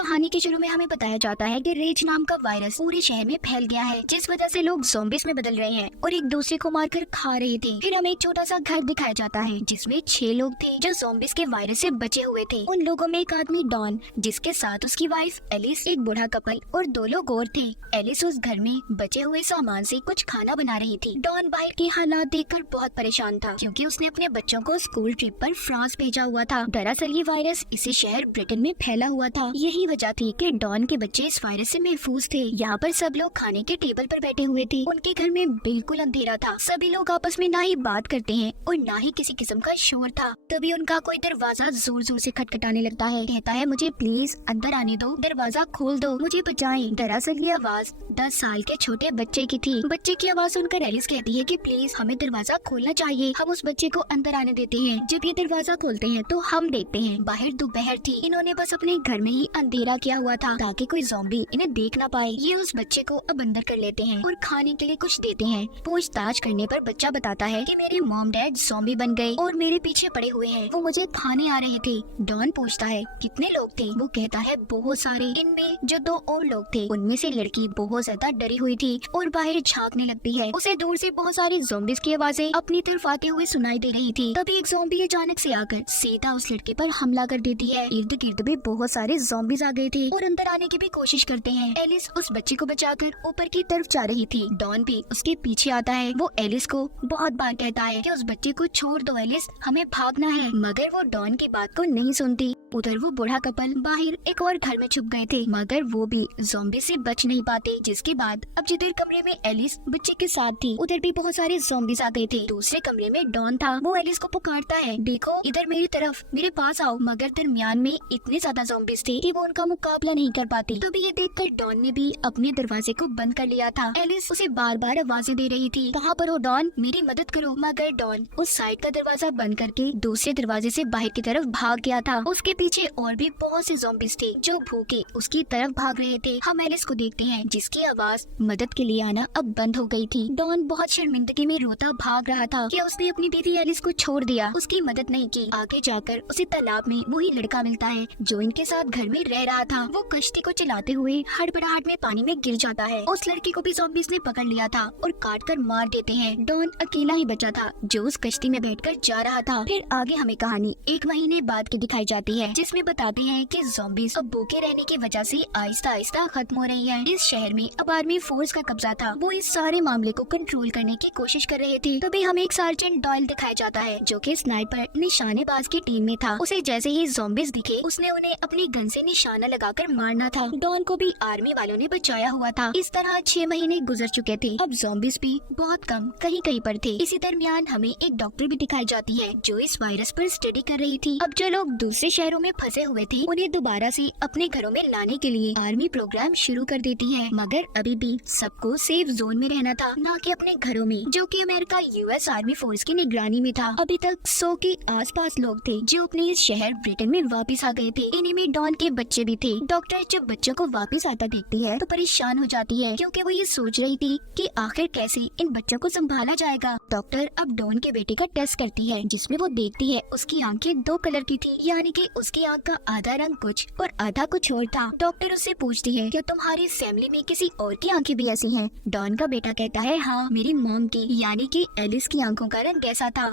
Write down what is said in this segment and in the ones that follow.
कहानी के शुरू में हमें बताया जाता है कि रेज नाम का वायरस पूरे शहर में फैल गया है, जिस वजह से लोग ज़ॉम्बीज़ में बदल रहे हैं और एक दूसरे को मारकर खा रहे थे। फिर हमें एक छोटा सा घर दिखाया जाता है जिसमें 6 लोग थे जो ज़ॉम्बीज़ के वायरस से बचे हुए थे। उन लोगों में एक आदमी डॉन, जिसके साथ उसकी वाइफ एलिस, एक बूढ़ा कपल और 2 लोग और थे। एलिस उस घर में बचे हुए सामान से कुछ खाना बना रही थी। डॉन बाहर के हालात देखकर बहुत परेशान था क्योंकि उसने अपने बच्चों को स्कूल ट्रिप पर फ्रांस भेजा हुआ था। दरअसल ये वायरस इसी शहर ब्रिटेन में फैला हुआ था। यही वजह थी कि डॉन के बच्चे इस वायरस से महफूज थे। यहाँ पर सब लोग खाने के टेबल पर बैठे हुए थे। उनके घर में बिल्कुल अंधेरा था। सभी लोग आपस में ना ही बात करते हैं और ना ही किसी किस्म का शोर था। तभी उनका कोई दरवाजा जोर जोर से खटखटाने लगता है। कहता है, मुझे प्लीज अंदर आने दो, दरवाजा खोल दो, मुझे बचाएं। दरअसल ये आवाज 10 साल के छोटे बच्चे की थी। बच्चे की आवाज सुनकर एलिस कहती है कि प्लीज हमें दरवाजा खोलना चाहिए, हम उस बच्चे को अंदर आने देते हैं। जब ये दरवाजा खोलते हैं तो हम देखते हैं बाहर दोपहर थी। इन्होंने बस अपने घर में ही अंधेरा किया हुआ था ताकि कोई ज़ॉम्बी इन्हें देख ना पाए। ये उस बच्चे को अब अंदर कर लेते हैं और खाने के लिए कुछ देते हैं। पूछताछ करने पर बच्चा बताता है कि मेरे मॉम डैड ज़ॉम्बी बन गए और मेरे पीछे पड़े हुए हैं, वो मुझे खाने आ रहे थे। डॉन पूछता है कितने लोग थे? वो कहता है बहुत सारे। इनमें जो 2 और लोग थे उनमें से लड़की बहुत ज्यादा डरी हुई थी और बाहर झांकने लगती है। उसे दूर से बहुत सारी ज़ॉम्बीज़ की आवाजें अपनी तरफ आते हुए सुनाई दे रही थी। तभी एक ज़ॉम्बी अचानक से आकर सीधा उस लड़के पर हमला कर देती है। इर्द गिर्द भी बहुत सारे ज़ॉम्बीज़ आ गए थे और अंदर आने की भी कोशिश करते हैं। एलिस उस बच्चे को बचाकर ऊपर की तरफ जा रही थी। डॉन भी उसके पीछे आता है। वो एलिस को बहुत बार कहता है कि उस बच्चे को छोड़ दो एलिस, हमें भागना है, मगर वो डॉन की बात को नहीं सुनती। उधर वो बूढ़ा कपल बाहर एक और घर में छुप गए थे, मगर वो भी ज़ॉम्बी से बच नहीं पाते। जिसके बाद अब जिधर कमरे में एलिस बच्चे के साथ थी उधर भी बहुत सारे ज़ॉम्बीज़ आ गए थे। दूसरे कमरे में डॉन था। वो एलिस को पुकारता है, देखो इधर मेरी तरफ, मेरे पास आओ, मगर दरमियान में इतने ज्यादा ज़ॉम्बीज़ थे कि वो उनका मुकाबला नहीं कर पाते। तो भी ये देखकर डॉन ने भी अपने दरवाजे को बंद कर लिया था। एलिस उसे बार बार आवाजें दे रही थी, कहाँ पर हो डॉन, मेरी मदद करो। मगर डॉन उस साइड का दरवाजा बंद करके दूसरे दरवाजे से बाहर की तरफ भाग गया था। उसके पीछे और भी बहुत से ज़ॉम्बीज़ थे जो भूखे उसकी तरफ भाग रहे थे। हम एलिस को देखते हैं जिसकी आवाज मदद के लिए आना अब बंद हो गई थी। डॉन बहुत शर्मिंदगी में रोता भाग रहा था कि उसने अपनी बीवी एलिस को छोड़ दिया, उसकी मदद नहीं की। आगे जाकर उसे तालाब में वही लड़का मिलता है जो इनके साथ घर में रह रहा था। वो कश्ती को चलाते हुए हड़बड़ाहट में पानी में गिर जाता है। उस लड़की को भी ज़ॉम्बीज़ ने पकड़ लिया था और काट कर मार देते हैं। डॉन अकेला ही बचा था जो उस कश्ती में बैठकर जा रहा था। फिर आगे हमें कहानी 1 महीने बाद की दिखाई जाती है, जिसमें बताते हैं कि ज़ॉम्बीज़ अब भूखे रहने की वजह से आहिस्ता आहिस्ता खत्म हो रही है। इस शहर में अब आर्मी फोर्स का कब्जा था। वो इस सारे मामले को कंट्रोल करने की कोशिश कर रहे थे। तभी हमें एक सार्जेंट डॉयल दिखाया जाता है जो कि स्नाइपर निशानेबाज की टीम में था। उसे जैसे ही ज़ॉम्बीज़ दिखे उसने उन्हें अपनी गन से निशाना लगाकर मारना था। डॉन को भी आर्मी वालों ने बचाया हुआ था। इस तरह 6 महीने गुजर चुके थे। अब ज़ॉम्बीज़ भी बहुत कम कहीं कहीं पर थे। इसी दरमियान हमें एक डॉक्टर भी दिखाई जाती है जो इस वायरस पर स्टडी कर रही थी। अब जो लोग दूसरे शहरों में फंसे हुए थे उन्हें दोबारा से अपने घरों में लाने के लिए आर्मी प्रोग्राम शुरू कर देती है, मगर अभी भी सबको सेफ जोन में रहना था, न कि अपने घरों में, जो कि अमेरिका यूएस आर्मी फोर्स की निगरानी में था। अभी तक 100 के आसपास लोग थे जो अपने इस शहर ब्रिटेन में वापस आ गए थे। इन्हीं में डॉन के बच्चे भी थे। डॉक्टर जब बच्चों को वापस आता देखती है तो परेशान हो जाती है क्योंकि वो ये सोच रही थी कि आखिर कैसे इन बच्चों को संभाला जाएगा। डॉक्टर अब डॉन के बेटे का टेस्ट करती है जिसमें वो देखती है उसकी आंखें 2 कलर की थी, यानी कि उसकी आंख का आधा रंग कुछ और आधा कुछ और था। डॉक्टर उससे पूछती है, क्या तुम्हारी फैमिली में किसी और की आंखें भी ऐसी हैं? डॉन का बेटा कहता है, हाँ मेरी मॉम की, यानी कि एलिस की आंखों का रंग ऐसा था।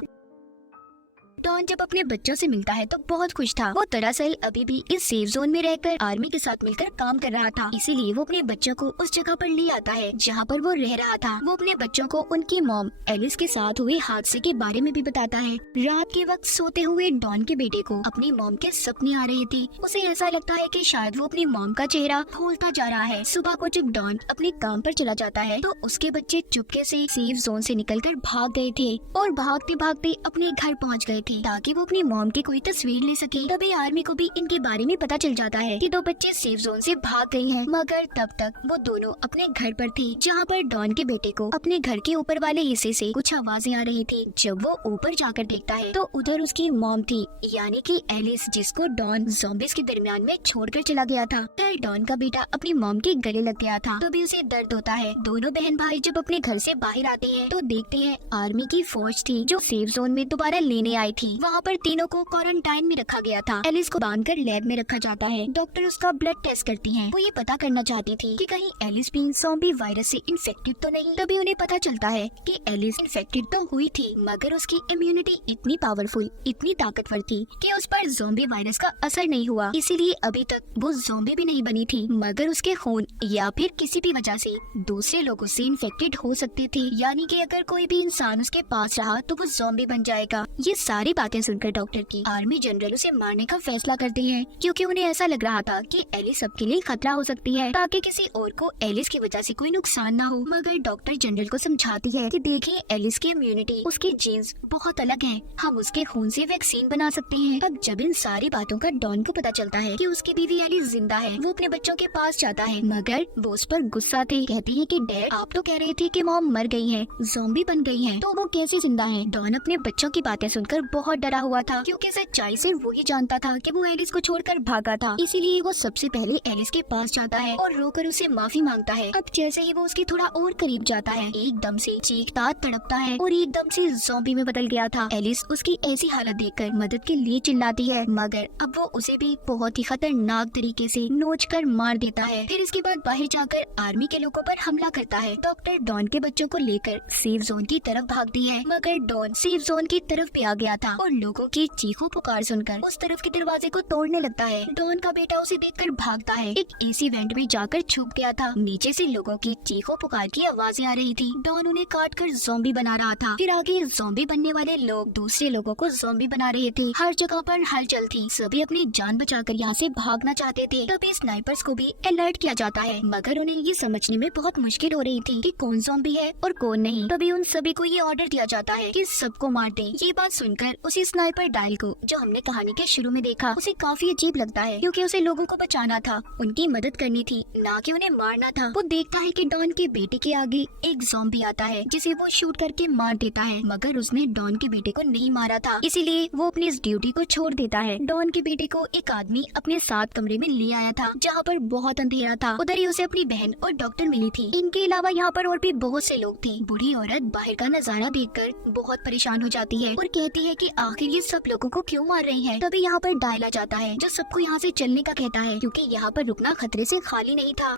डॉन जब अपने बच्चों से मिलता है तो बहुत खुश था। वो दरअसल अभी भी इस सेफ जोन में रहकर आर्मी के साथ मिलकर काम कर रहा था, इसीलिए वो अपने बच्चों को उस जगह पर ले आता है जहाँ पर वो रह रहा था। वो अपने बच्चों को उनकी मॉम एलिस के साथ हुए हादसे के बारे में भी बताता है। रात के वक्त सोते हुए डॉन के बेटे को अपनी मॉम के सपने आ रहे थे। उसे ऐसा लगता है कि शायद वो अपनी मॉम का चेहरा भूलता जा रहा है। सुबह को जब डॉन अपने काम पर चला जाता है तो उसके बच्चे चुपके से सेफ जोन से निकलकर भाग गए थे और भागते भागते अपने घर पहुँच गए थे ताकि वो अपनी मॉम की कोई तस्वीर ले सके। तभी आर्मी को भी इनके बारे में पता चल जाता है कि 2 बच्चे सेफ जोन से भाग गए हैं, मगर तब तक वो दोनों अपने घर पर थे जहाँ पर डॉन के बेटे को अपने घर के ऊपर वाले हिस्से से कुछ आवाजें आ रही थी। जब वो ऊपर जाकर देखता है तो उधर उसकी मॉम थी, यानी कि एलिस, जिसको डॉन ज़ॉम्बीज़ के दरमियान में छोड़कर चला गया था। फिर डॉन का बेटा अपनी मॉम के गले लग गया था तो भी उसे दर्द होता है। दोनों बहन भाई जब अपने घर से बाहर आते हैं तो देखते हैं आर्मी की फौज थी जो सेफ जोन में दोबारा लेने आई थी। वहाँ पर तीनों को क्वारंटाइन में रखा गया था। एलिस को बांधकर लैब में रखा जाता है। डॉक्टर उसका ब्लड टेस्ट करती हैं। वो ये पता करना चाहती थी कि कहीं एलिस भी ज़ॉम्बी वायरस से इन्फेक्टेड तो नहीं। तभी उन्हें पता चलता है कि एलिस इन्फेक्टेड तो हुई थी, मगर उसकी इम्यूनिटी इतनी पावरफुल, इतनी ताकतवर थी कि उस पर ज़ॉम्बी वायरस का असर नहीं हुआ। इसीलिए अभी तक वो ज़ॉम्बी भी नहीं बनी थी, मगर उसके खून या फिर किसी भी वजह से दूसरे लोगों से इन्फेक्टेड हो सकते थे। यानी कि अगर कोई भी इंसान उसके पास रहा तो वो ज़ॉम्बी बन जाएगा। ये सारी बातें सुनकर डॉक्टर की आर्मी जनरल उसे मारने का फैसला करते हैं, क्योंकि उन्हें ऐसा लग रहा था कि एलिस सबके लिए खतरा हो सकती है, ताकि किसी और को एलिस की वजह से कोई नुकसान ना हो। मगर डॉक्टर जनरल को समझाती है कि देखिए, एलिस की इम्यूनिटी, उसके जीन्स बहुत अलग हैं। हम उसके खून से वैक्सीन बना सकते हैं। अब जब इन सारी बातों का डॉन को पता चलता है कि उसकी बीवी एलिस जिंदा है, वो अपने बच्चों के पास जाता है, मगर वो उस पर गुस्सा थे। कहती है कि डैड, आप तो कह रहे थे कि मॉम मर गई है, ज़ॉम्बी बन गई है, तो वो कैसे जिंदा है? डॉन अपने बच्चों की बातें सुनकर बहुत डरा हुआ था, क्योंकि सच्चाई से वो ही जानता था कि वो एलिस को छोड़कर भागा था। इसीलिए वो सबसे पहले एलिस के पास जाता है और रोकर उसे माफी मांगता है। अब जैसे ही वो उसके थोड़ा और करीब जाता है, एकदम से चीखता तड़पता है और एकदम से ज़ॉम्बी में बदल गया था। एलिस उसकी ऐसी हालत देखकर मदद के लिए चिल्लाती है, मगर अब वो उसे भी बहुत ही खतरनाक तरीके से नोचकर मार देता है। फिर इसके बाद बाहर जाकर आर्मी के लोगों पर हमला करता है। डॉक्टर डॉन के बच्चों को लेकर सेफ जोन की तरफ भागती है, मगर डॉन सेफ जोन की तरफ भी आ गया था और लोगों की चीखों पुकार सुनकर उस तरफ के दरवाजे को तोड़ने लगता है। डॉन का बेटा उसे देखकर भागता है। एक एसी वेंट में जाकर छुप गया था। नीचे से लोगों की चीखों पुकार की आवाजें आ रही थी। डॉन उन्हें काट कर ज़ॉम्बी बना रहा था। फिर आगे ज़ॉम्बी बनने वाले लोग दूसरे लोगों को ज़ॉम्बी बना रहे थे। हर जगह पर हलचल थी। सभी अपनी जान बचाकर यहाँ से भागना चाहते थे। तभी स्नाइपर्स को भी अलर्ट किया जाता है, मगर उन्हें ये समझने में बहुत मुश्किल हो रही थी कि कौन ज़ॉम्बी है और कौन नहीं। तभी उन सभी को ये ऑर्डर दिया जाता है कि सबको मार दें। ये बात सुनकर उसी स्नाइपर डायल को, जो हमने कहानी के शुरू में देखा, उसे काफी अजीब लगता है, क्योंकि उसे लोगों को बचाना था, उनकी मदद करनी थी, ना कि उन्हें मारना था। वो देखता है कि डॉन के बेटे के आगे एक ज़ॉम्बी आता है, जिसे वो शूट करके मार देता है, मगर उसने डॉन के बेटे को नहीं मारा था, इसीलिए वो अपनी इस ड्यूटी को छोड़ देता है। डॉन के बेटे को एक आदमी अपने साथ कमरे में ले आया था, जहाँ पर बहुत अंधेरा था। उधर ही उसे अपनी बहन और डॉक्टर मिली थी। इनके अलावा यहाँ पर और भी बहुत से लोग थे। बूढ़ी औरत बाहर का नजारा देखकर बहुत परेशान हो जाती है और कहती है कि आखिर ये सब लोगों को क्यों मार रही है। तभी यहाँ पर डायल आ जाता है, जो सबको यहाँ से चलने का कहता है, क्योंकि यहाँ पर रुकना खतरे से खाली नहीं था।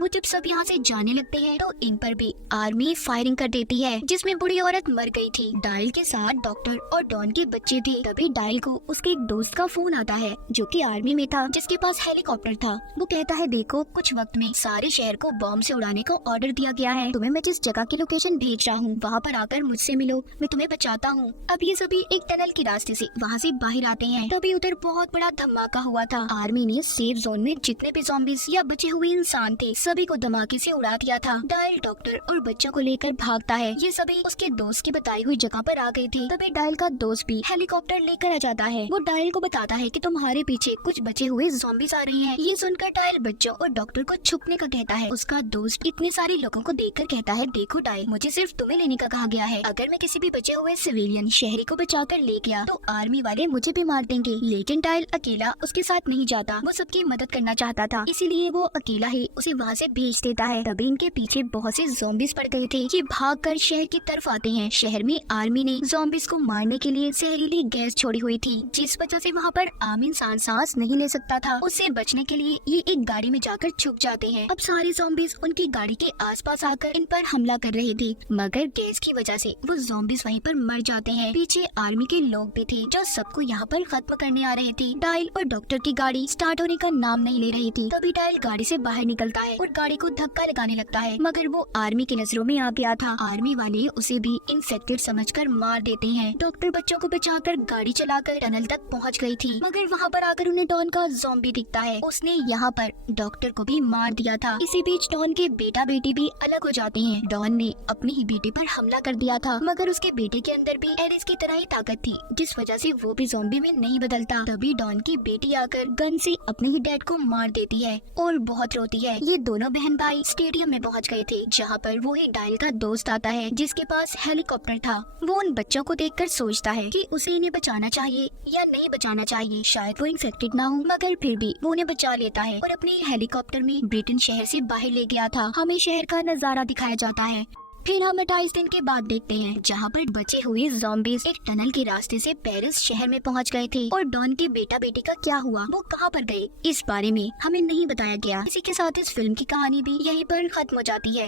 वो जब सब यहाँ से जाने लगते हैं तो इन पर भी आर्मी फायरिंग कर देती है, जिसमें बूढ़ी औरत मर गई थी। डायल के साथ डॉक्टर और डॉन के बच्चे थे। तभी डायल को उसके एक दोस्त का फोन आता है, जो कि आर्मी में था, जिसके पास हेलीकॉप्टर था। वो कहता है, देखो, कुछ वक्त में सारे शहर को बॉम्ब से उड़ाने का ऑर्डर दिया गया है। तुम्हें मैं जिस जगह की लोकेशन भेज रहा हूँ, वहाँ पर आकर मुझसे मिलो, मैं तुम्हें बचाता हूँ। अब ये सभी एक टनल के रास्ते से वहाँ से बाहर आते हैं। तभी उधर बहुत बड़ा धमाका हुआ था। आर्मी ने सेफ जोन में जितने भी ज़ॉम्बीज़ या बचे हुए इंसान थे, सभी को धमाके से उड़ा दिया था। डायल डॉक्टर और बच्चों को लेकर भागता है। ये सभी उसके दोस्त की बताई हुई जगह पर आ गए थे। तभी डायल का दोस्त भी हेलीकॉप्टर लेकर आ जाता है। वो डायल को बताता है कि तुम्हारे पीछे कुछ बचे हुए ज़ॉम्बीज़ आ रही हैं। ये सुनकर डायल बच्चों और डॉक्टर को छुपने का कहता है। उसका दोस्त इतने सारे लोगों को देखकर कहता है, देखो डायल, मुझे सिर्फ तुम्हें लेने का कहा गया है। अगर मैं किसी भी बचे हुए सिविलियन शहरी को बचाकर ले गया तो आर्मी वाले मुझे भी मार देंगे। लेकिन डायल अकेला उसके साथ नहीं जाता। वो सबकी मदद करना चाहता था, इसीलिए वो अकेला ही उसे वहाँ से भेज देता है। तभी इनके पीछे बहुत से ज़ॉम्बीज़ पड़ गए थे। ये भागकर शहर की तरफ आते हैं। शहर में आर्मी ने ज़ॉम्बीज़ को मारने के लिए जहरीली गैस छोड़ी हुई थी, जिस वजह से वहाँ पर आम इंसान सांस नहीं ले सकता था। उससे बचने के लिए ये एक गाड़ी में जाकर छुप जाते हैं। अब सारे ज़ॉम्बीज़ उनकी गाड़ी के आसपास आकर इन पर हमला कर रहे थे, मगर गैस की वजह से वो ज़ॉम्बीज़ वहीं पर मर जाते हैं। पीछे आर्मी के लोग भी थे, जो सबको यहाँ पर खत्म करने आ रहे थे। डायल और डॉक्टर की गाड़ी स्टार्ट होने का नाम नहीं ले रही थी। तभी डायल गाड़ी से बाहर निकलता है और गाड़ी को धक्का लगाने लगता है, मगर वो आर्मी की नजरों में आ गया था। आर्मी वाले उसे भी इन्फेक्टेड समझकर मार देते हैं। डॉक्टर बच्चों को बचाकर गाड़ी चलाकर टनल तक पहुंच गई थी, मगर वहां पर आकर उन्हें डॉन का ज़ॉम्बी दिखता है। उसने यहाँ पर डॉक्टर को भी मार दिया था। इसी बीच डॉन के बेटा बेटी भी अलग हो जाते हैं। डॉन ने अपने ही बेटे पर हमला कर दिया था, मगर उसके बेटे के अंदर भी एलिस की तरह ही ताकत थी, जिस वजह से वो भी ज़ॉम्बी में नहीं बदलता। तभी डॉन की बेटी आकर गन से अपने ही डैड को मार देती है और बहुत रोती है। ये दोनों बहन भाई स्टेडियम में पहुंच गए थे, जहां पर वो ही डायल का दोस्त आता है, जिसके पास हेलीकॉप्टर था। वो उन बच्चों को देखकर सोचता है कि उसे इन्हें बचाना चाहिए या नहीं बचाना चाहिए। शायद वो इन्फेक्टेड ना हो, मगर फिर भी वो उन्हें बचा लेता है और अपने हेलीकॉप्टर में ब्रिटेन शहर से बाहर ले गया था। हमें शहर का नजारा दिखाया जाता है। फिर हम 28 दिन के बाद देखते हैं जहाँ पर बचे हुए ज़ॉम्बीज एक टनल के रास्ते से पेरिस शहर में पहुँच गए थे। और डॉन के बेटा बेटी का क्या हुआ, वो कहाँ पर गए, इस बारे में हमें नहीं बताया गया। इसी के साथ इस फिल्म की कहानी भी यहीं पर खत्म हो जाती है।